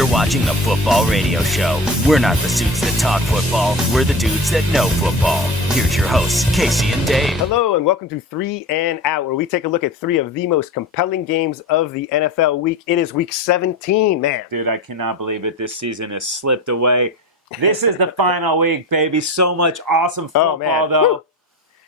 You're watching the Football Radio Show. We're not the suits that talk football. We're the dudes that know football. Here's your hosts, Casey and Dave. Hello, and welcome to 3 and Out, where we take a look at three of the most compelling games of the NFL week. It is week 17, man. Dude, I cannot believe it. This season has slipped away. This is the final week, baby. So much awesome football, though. Woo.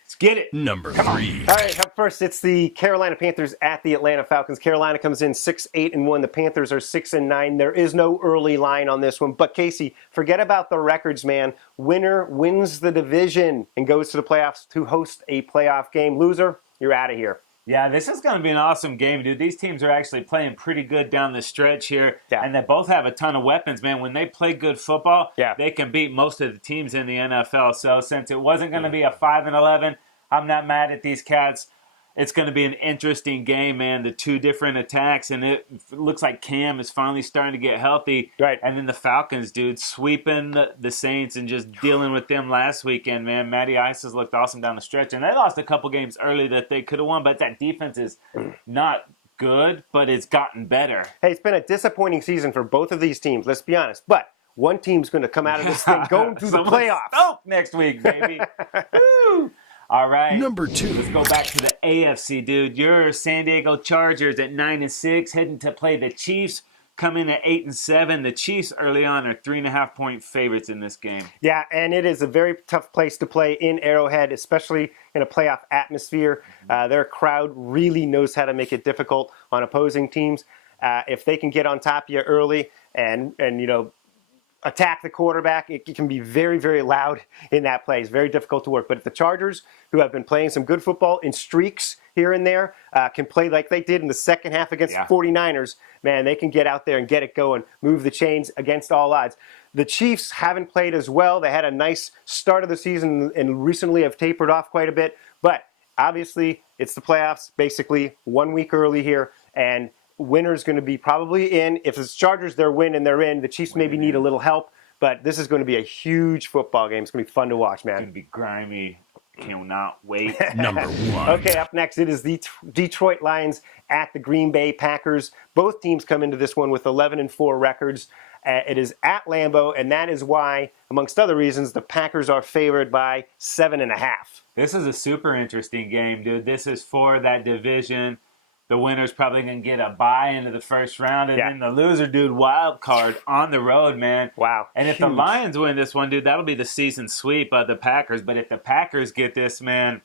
Let's get it. Number 3. All right, up first, it's the Carolina Panthers at the Atlanta Falcons. Carolina comes in 6-8-1. The Panthers are 6-9. There is no early line on this one. But, Casey, forget about the records, man. Winner wins the division and goes to the playoffs to host a playoff game. Loser, you're out of here. Yeah, this is going to be an awesome game, dude. These teams are actually playing pretty good down the stretch here, and they both have a ton of weapons, man. When they play good football, they can beat most of the teams in the NFL. So since it wasn't going to be a 5-11, I'm not mad at these cats. It's going to be an interesting game, man. The two different attacks, and it looks like Cam is finally starting to get healthy. Right. And then the Falcons, dude, sweeping the Saints and just dealing with them last weekend, man. Matty Ice has looked awesome down the stretch, and they lost a couple games early that they could have won, but that defense is not good, but it's gotten better. Hey, it's been a disappointing season for both of these teams, let's be honest. But one team's going to come out of this thing going to the playoffs. Oh, next week, baby. Woo! All right. Number 2. Let's go back to the AFC, dude. Your San Diego Chargers at 9-6, heading to play the Chiefs, come in at 8-7. The Chiefs early on are 3.5-point favorites in this game. Yeah, and it is a very tough place to play in Arrowhead, especially in a playoff atmosphere. Their crowd really knows how to make it difficult on opposing teams. If they can get on top of you early and you know, attack the quarterback, it can be very, very loud in that place. Very difficult to work. But if the Chargers, who have been playing some good football in streaks here and there, can play like they did in the second half against the 49ers, man, they can get out there and get it going, move the chains against all odds. The Chiefs haven't played as well. They had a nice start of the season and recently have tapered off quite a bit. But obviously, it's the playoffs, basically 1 week early here, and winner's going to be probably in. If it's Chargers, they're in. The Chiefs maybe need a little help, but this is going to be a huge football game. It's going to be fun to watch, man. It's going to be grimy. Cannot wait. Number 1. Okay, up next, it is the Detroit Lions at the Green Bay Packers. Both teams come into this one with 11-4 records. It is at Lambeau, and that is why, amongst other reasons, the Packers are favored by 7.5. This is a super interesting game, dude. This is for that division. The winner's probably going to get a bye into the first round, and then the loser, dude, wild card on the road, man. Wow. And if the Lions win this one, dude, that'll be the season sweep of the Packers. But if the Packers get this, man,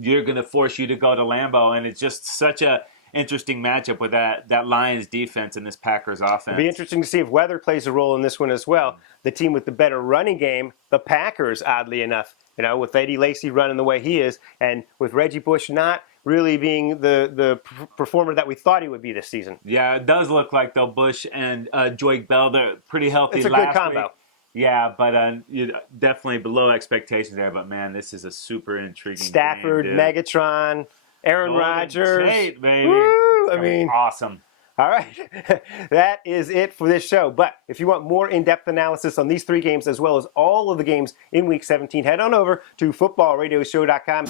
you're going to force you to go to Lambeau, and it's just such a interesting matchup with that Lions defense and this Packers offense. It'll be interesting to see if weather plays a role in this one as well. The team with the better running game, the Packers, oddly enough, you know, with Eddie Lacy running the way he is, and with Reggie Bush not really being the performer that we thought he would be this season. Yeah, it does look like, though, Bush and Joyke Bell, they're pretty healthy last week. It's a good combo. Yeah, but definitely below expectations there. But, man, this is a super intriguing Stafford, game, Megatron, Aaron Rodgers. Tate, baby. Woo! I mean, awesome. All right, that is it for this show. But if you want more in-depth analysis on these three games as well as all of the games in Week 17, head on over to footballradioshow.com.